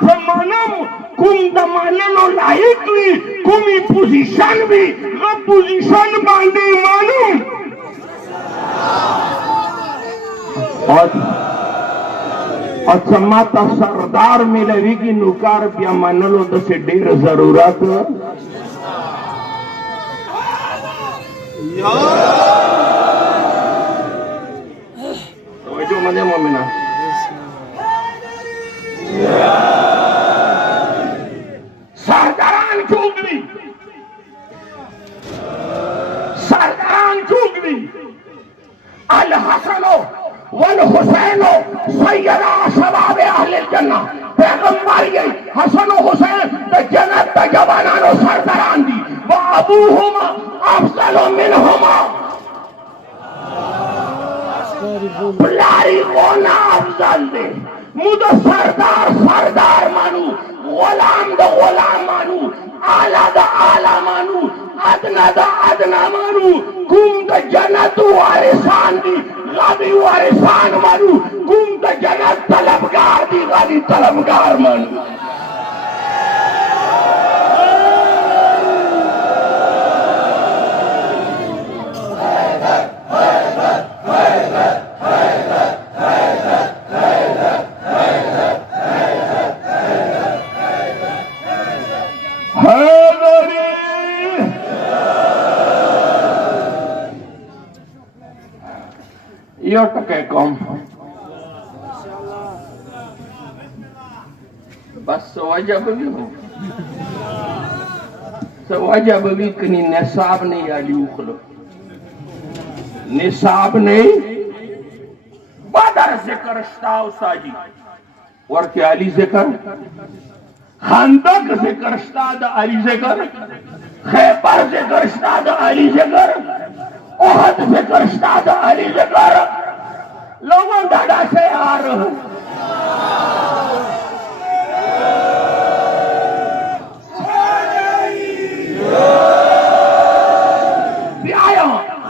manam kum da manano laikli kumi position bi ga position bande manum अच्छा माता सरदार मिलेगी नुकार पिया मान लो तो से ढेर जरूरत तो जो मजे मोमिना सरदारान चुगली अल हसनो वल हुसैनो सैयदा शबाब अहले जन्नत पैगंबर ये हसन हुसैन द जन्नत द जवानानो सरदारान दी व अबूहुमा अफजलु मिनहुमा बुलारी कोना अफजल दे मुद सरदार मानू गुलाम द गुलाम मानू आला द आला मानू अदना द अदना मानू कुम द जन्नत वारिसान दी गादी वारिसान मानू कुम द जन्नत तलबगार दी गादी तलबगार मानू यो टके कौम बस वजब भी हो वजब भी कनी निसाब नहीं आली उखलो निसाब नहीं बदर जिक्र स्ताव साजी और क्या अली जिक्र खंदक जिक्र स्ताद अली जिक्र खैबर जिक्र स्ताद अली जिक्र ओहद जिक्र स्ताद अली जिक्र लोगों दादा से आ रहे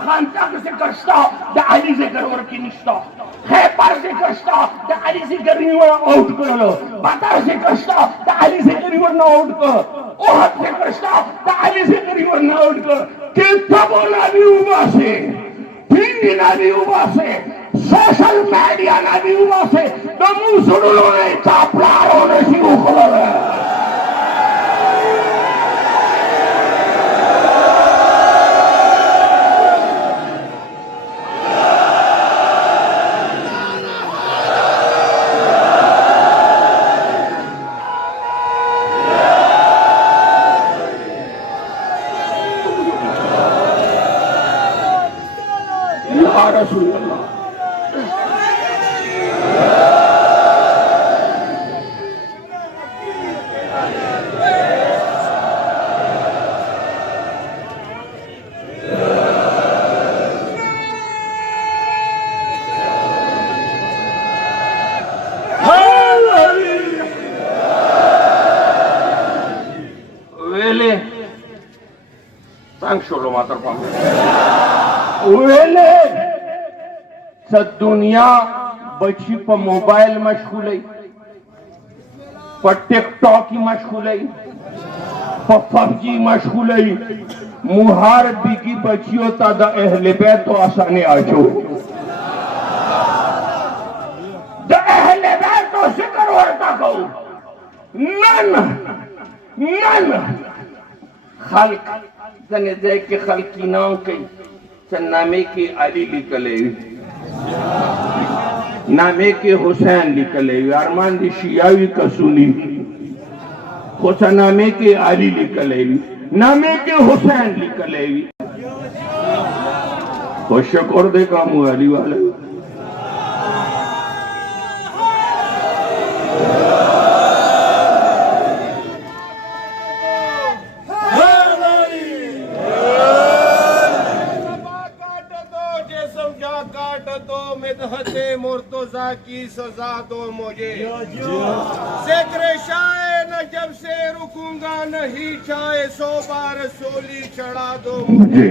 खानतक से करता दाली से करवर की निष्ठा है पर से करता दाली से करीवर आउट कर लो बता से करता दाली से करीवर ना आउट कर ओहद से करता दाली से करीवर ना आउट कर कितना बोला भी उबा से टीवी ना भी उबा से सोशल मीडिया ना भी उबा से तो मुंह सुनो ने चापलारों ने सी उखलो दुनिया बची पर मोबाइल मशगूल है पर टिकटॉक की मशगूल है पर पबजी मशगूल है मुहार बिकी बची होता द अहले बैत तो आसाने आजो द अहले बैत तो जिक्र होता को नन खल्क तने देख के खल्की नाम के नामे के अली निकले नामे के हुसैन निकले अरमान दी शियावी कसूनी खुश नामे के अली निकले नामे के हुसैन निकले खुश कर दे काम अली वाले मुर्तजा की सजा दो मुझे ज़िक्र शाए न जब से रुकूंगा नहीं चाहे 100 बार सोली चढ़ा दो मुझे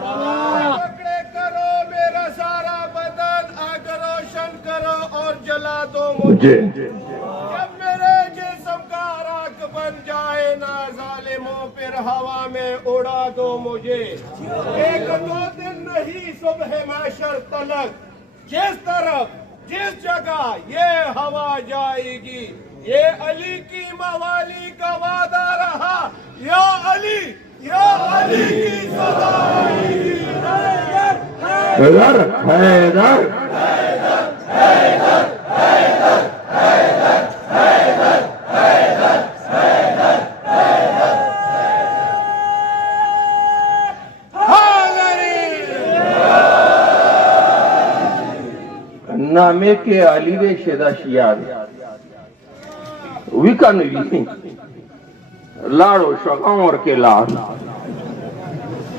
पकड़े करो मेरा सारा बदन आग रोशन करो और जला दो मुझे जब मेरे जैसा हवा में उड़ा दो मुझे। एक दो दिन नहीं सुबह महशर तलक, जिस तरफ जिस जगह ये हवा जाएगी, ये अली की मवाली का वादा रहा। या अली की सदा आएगी। हैदर हैदर नामे के अली वे शेदा शियाद विकानवी लाड़ो शगावर के लाल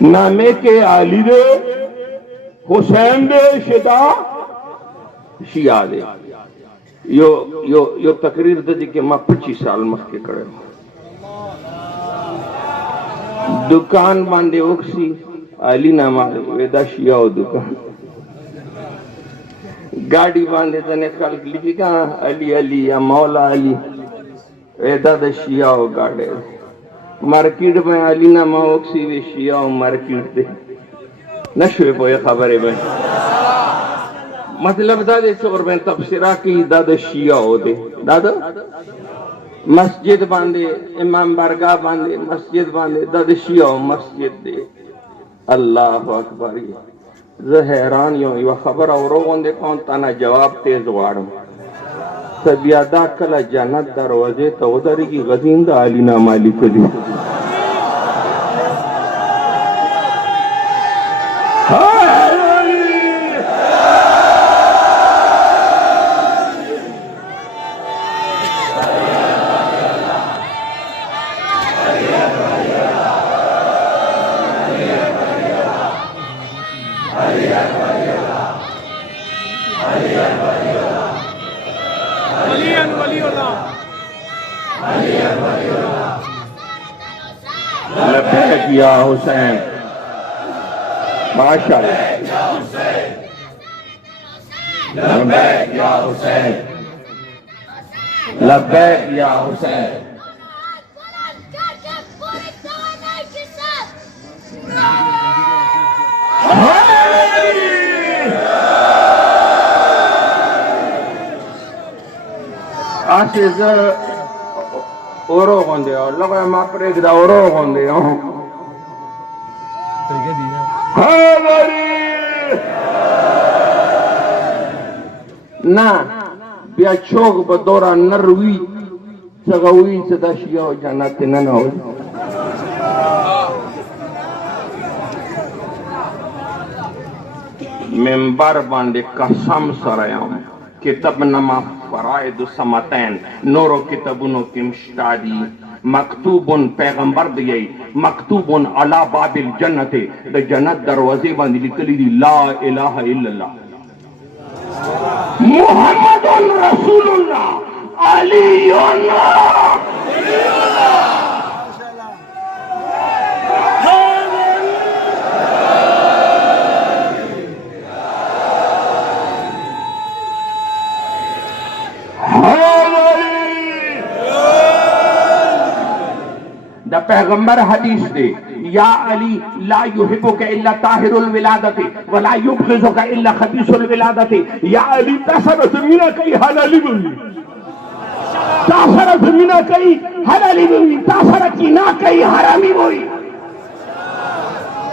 नामे के अली दे हुसैन दे शेदा शियाद यो यो यो तकरीर दे के मां 25 साल मख के करे दुकान बांधे ओक्सी अली नामा वेदा शिया दुकान गाड़ी बांधे तने खल्क लिखी का अली अली या मौला अली वेदा द शिया हो गाड़े मार्केट में अली नामा ओक्सी वे शिया हो मार्केट दे नशे पोए खबर है भाई मतलब दादे चोर में तफसीरा की दादा शिया हो दे दादा मस्जिद बांधे इमाम बारगाह बांधे मस्जिद बांधे दादा शिया हो मस्जिद दे अल्लाह अकबर ज़ हैरान यो यो खबर और वंदे कौन तना जवाब तेज वाड़ो सबियादा कला जन्नत दरवाजे तो उधर की गजींदा अलीना मालिक दी लब्बैक या हुसैन माशाअल्लाह लब्बैक या हुसैन लब्बैक या हुसैन आशिज़ ओरो होंदे और लगा मापरे दा ओरो होंदे ना बिया चोक बदोरा नरवी सगवी सदा शिया हो जन्नत न हो मेंबर बांधे कसम सरायाम किताब नमा फराइद समतैन नूरो किताबुनो किमश्तादी मकतूबुन पैगंबर दिए मकतूबुन अला बाबिल जन्नते द जन्नत दरवाजे बंद लिखली दी ला इलाहा इल्लल्लाह मुहम्मदुन रसूलुल्लाह अलीयुन द पैगंबर हदीस दे या अली ला युहिब्बुका इल्ला ताहिरुल विलादति वला युबग़िज़ुका इल्ला खबीसुल विलादति या अली तासर ज़मीना कई हलाली बुनी तासर ज़मीना कई हलाली बुनी तासर कीना कई हरामी बुनी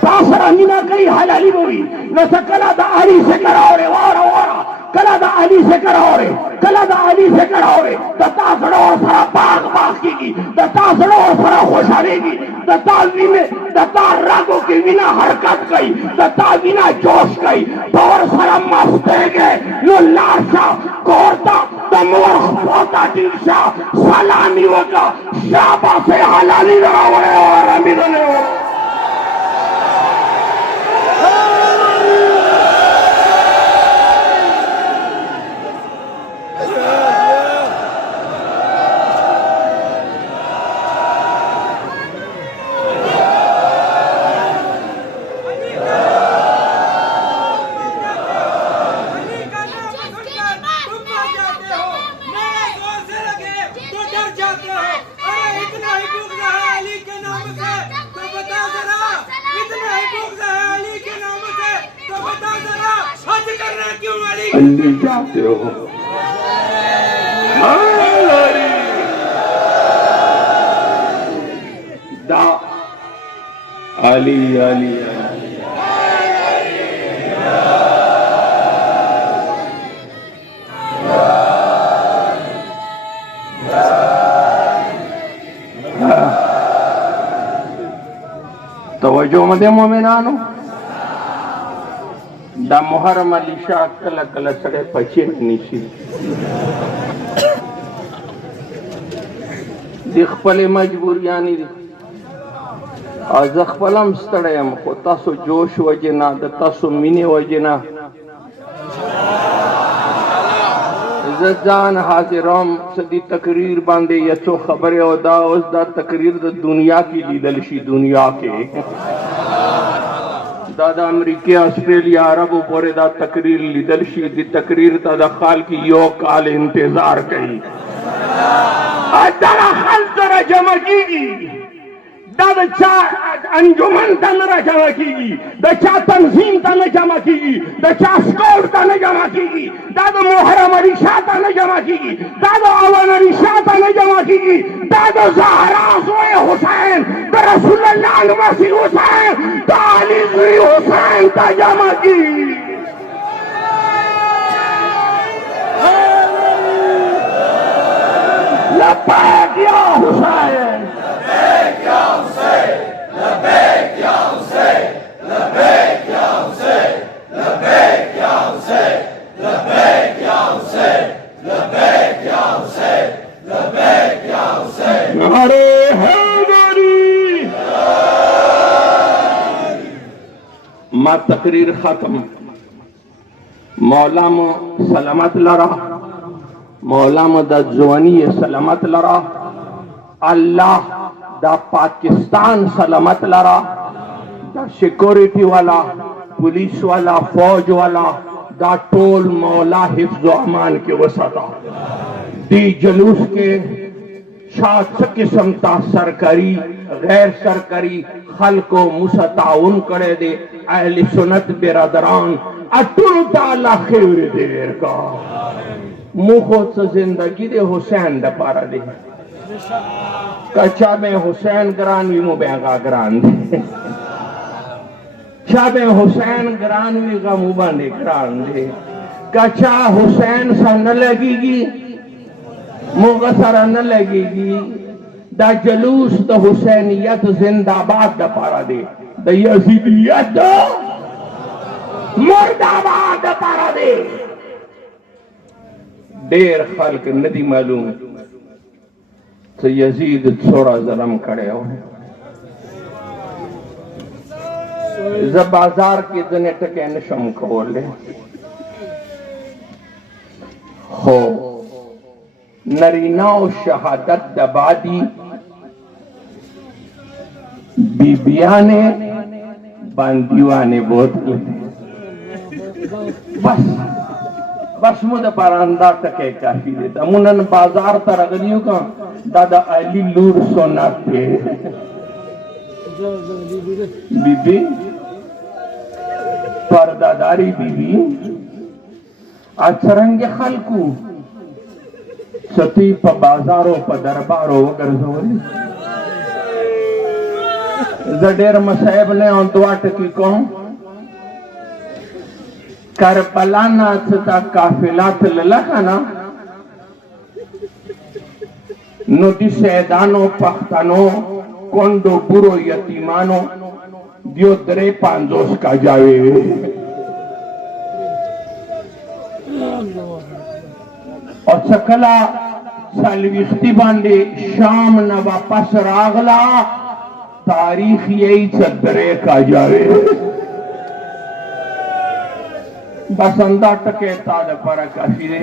तासर मीना कई हलाली बुनी न सकला द अली से कराओ रे वारा वारा कला दा अली से कराओ रे कला दा अली से कराओ रे दता सड़ो और सारा बाग बाग की दता सड़ो और सारा खुशारेगी दता में दता रागों के बिना हरकत गई दता बिना जोश गई और सारा मस्ते गए नो लाशा कोरता तमोर पोता दिलशा सलामी वका शाबा से हलाली लगाओ रे और अमीर ने जाते हो। अरे इतना ही दुख रहा है अली के नाम से। जरा, इतने हुकूक है अली के नाम से, तो बता जरा हज करना क्यों अली? अली जाते हो दा अली अली तवज्जो मध्ये मोमिनानो दा मुहर्रम अली शाह कल कल सड़े पचे निशी दिखपले मजबूरियानी आज खपलम स्तड़यम को तासो जोश वजना द तासो मिने वजना जान हाजिरम सदी तकरीर बांधे यचो खबरें ओदा उस दा तकरीर द दुनिया की लीदलशी दुनिया के दादा अमेरिका ऑस्ट्रेलिया अरब ऊपर दा तकरीर लीदलशी दी तकरीर दा खाल की यो काल इंतजार कई अदरा खाल जरा जमा कीगी दादा चा अंजुमन तनरा जमा कीगी दचा तंजीम तन जमा कीगी दचा स्कोर तन जमा कीगी दादा मुहर्रम अली शाह तन जमा कीगी दादा अवन अली शाह तन जमा कीगी दादा ज़हरा ज़ोए हुसैन द रसूलुल्लाह नबी हुसैन द अली हुसैन ता जमा कीगी लब्बैक या हुसैन लब्बैक या हुसैन लब्बैक या हुसैन लब्बैक या हुसैन लब्बैक या हुसैन लब्बैक या हुसैन लब्बैक या हुसैन लब्बैक या हुसैन नारे हैदरी मा तकरीर खत्म मौलाम सलामत लरा मौलाम दा जवानी सलामत लरा अल्लाह दा पाकिस्तान सलामत लरा दा सिक्योरिटी वाला पुलिस वाला फौज वाला दा टोल मौला हिफ्ज़ अमान के वसता दी जुलूस के शाह किस्म ता सरकारी गैर सरकारी खल को मुसताउन करे दे अहले सुन्नत बिरादरान अटुल ताला खैर देर का मुखोत से जिंदगी दे हुसैन दा पारा दे कच्चा में हुसैन ग्रानवी मुबैगा ग्रान दे चाबे हुसैन ग्रानवी का मुबाने ग्रान दे कच्चा हुसैन सा न लगेगी मुगसरा न लगेगी दा जलूस द हुसैनियत जिंदाबाद दा पारा दे द यजीदियत मुर्दाबाद दा पारा दे देर खल्क नदी मालूम तो यजीद छोरा जलम खड़े हो जब बाजार के जने टके नशम खोले हो नरीना शहादत दबादी बीबिया ने बांदिवा ने बोतल बस मुझे परंदा टके काफी देता मुनन बाजार तरगलियों का दादा अली लूर सोना थे बीबी पर्दादारी बीबी अचरंगे खलकू सती प बाजारों प दरबारों गर्जोली जडेर मसाइब ने और दुआ टकी को करबला नाचता काफिला ललखाना नोटी सैदानो पख्तानो कोंडो बुरो यतीमानो दियो दरे पांजोस का जावे और सकला सालविख्ती बांधे शाम न वापस रागला तारीख यही चदरे का जावे बसंदा टके ताद पर काफिरे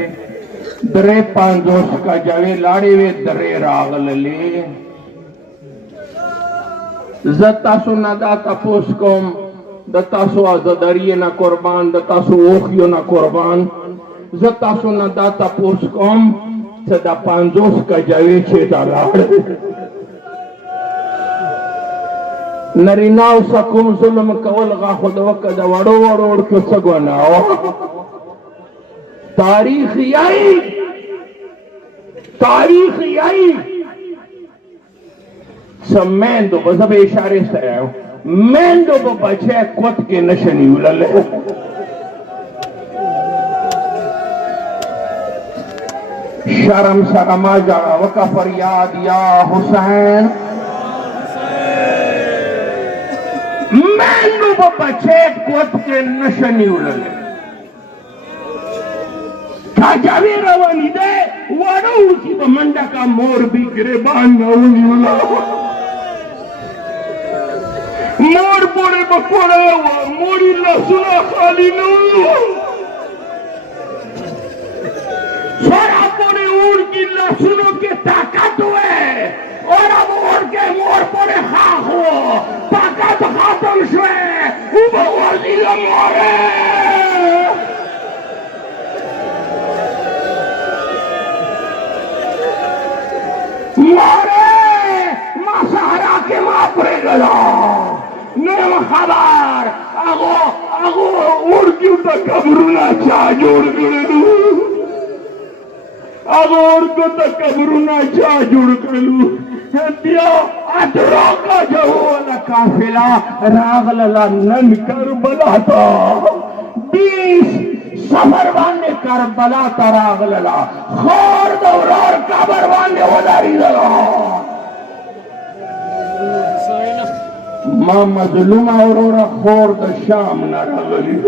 दरे पांजोस का जावे लाड़े वे दरे रागल ले जतासु नदा तपोस कोम दतासु आज़ादरिये ना कुर्बान दतासु ओखियो ना कुर्बान जतासु नदा तपोस कोम सदा पांजोस का जावे छेदा लाड़ نریناو سکوم ظلم کول غاخو د وکه د وړو وړو ورکو سګوناو تاریخ یای سمیندو بزب اشاره سره میندو با بچه کت کے نشنی ولله شرم سرما جا وکا فریاد یا حسین میندو با بچه کت کے نشنی ولله کاجاوی روانی دے وڑو اسی با منڈا کا مور بھی گریبان ناونی ولله مور پوڑے بکوڑا ہوا موری لسنا خالی نو سورا پوڑے اوڑ کی لسنوں کے طاقت ہوئے اور اب اوڑ کے مور پوڑے خاک ہو طاقت ختم شوئے اوبا وزی لمورے مورے ما سہرا کے ماں پرے گلا نیم خبر اگو اڑکیو تا کبرونا چا جوڑ کرلو اگو اڑکو تا کبرونا چا جوڑ کرلو دیا ادرو کا جوالا کافلا راغللا نن کربلا تا 20 سفر باندے کربلا تا راغللا خور دورار کبر باندے وداری دلا ما مظلوم اورورا خور د شام نه راغلی